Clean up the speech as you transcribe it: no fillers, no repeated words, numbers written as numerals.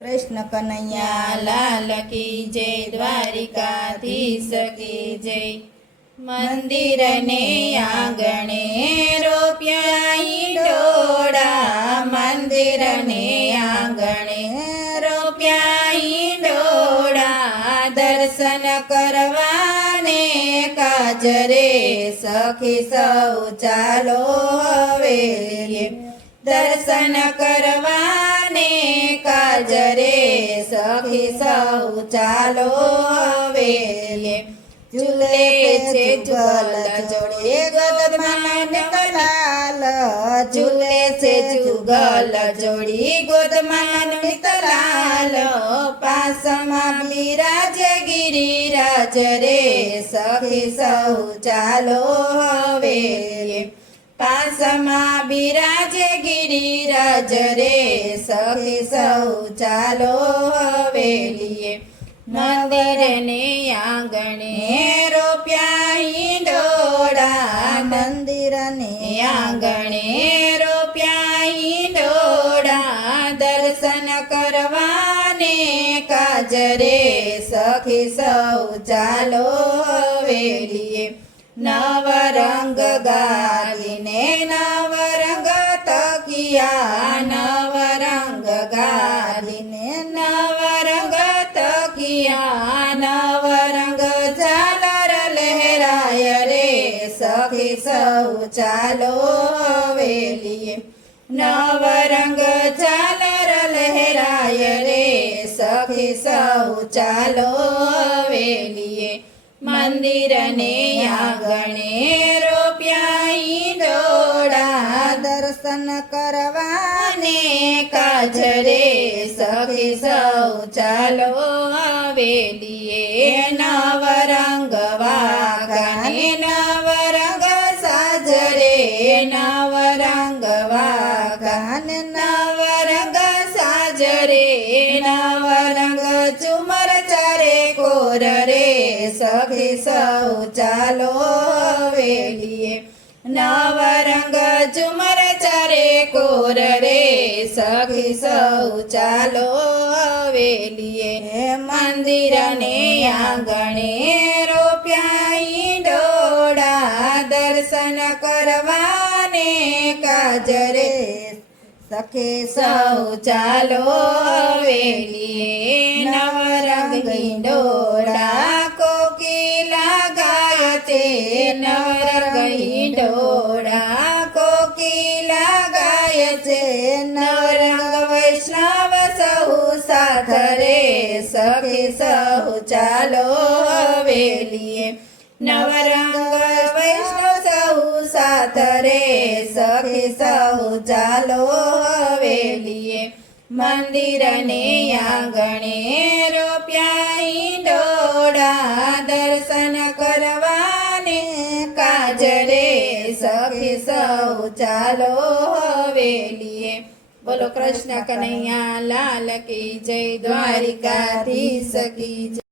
कृष्ण कन्हैया लाल की जय, द्वारिकाधीश की जय। मंदिर ने आंगणे रोप्या ईंडोड़ा, मंदिर ने आंगणे रोप्या ईंडोड़ा। दर्शन करवाने काजरे सखी सौ चालो हवेलीए। दर्शन करवाने काजरे सखी सौ चालो हवेलीए। झूले से जुगल जोड़े गोदमान कलाल, झूले से जुगल जोड़ी गोदमान तलाल। पासमा बिराज गिरिराज रे सखी सौ चालो हवेलीए। पासमा बिराज गिरिराज रे सखी सौ चालो हवेलीए। मंदिर ने आंगणे रोप्या ईंडोड़ा, मंदिर ने आंगणे रोप्या ईंडोड़ा। दर्शन करवाने काजरे सखी सौ चालो हवेलीए। नवरंग गालीने नवरंग तकिया, नवरंग गालीने नवरंग तकिया। नवरंग झालर लहराय रे सखी सौ चालो हवेलीए। नवरंग झालर लहराय रे सखी सौ चालो हवेलीए। मंदिर ने आंगणे रोप्या ईंडोड़ा, दर्शन करवाने काजरे सखी सौ चालो हवेलीए। नवरंग वाघाने नवरंग साजरे, नवरंग वाघाने नवरंग साजरे। नवरंग झुमर चारे कोर रे सखी सौ चालो हवेलीए। नवरंग झुमर चारे कोर रे सखी सौ चालो हवेलीए। मंदिर ने आंगणे रोप्या ईंडोड़ा, दर्शन करवाने काजरे सखी सौ चालो हवेलीए। नवरंग ईंडोड़ा कोकिला गायते, नवरंग ईंडोड़ा कोकिला गायते। नवरंग वैष्णव सौ साथ रे सखी सौ चालो हवेलीए। नवरंग वैष्णव सौ साथ रे सखी सौ चालो हवेलीए। मंदिर ने आंगणे रोप्या ईंडोड़ा, दर्शन करवाने काजरे सखी सौ चालो हवेलीए। बोलो कृष्ण कन्हैया लाल की जय, द्वारिकाधीश की जय।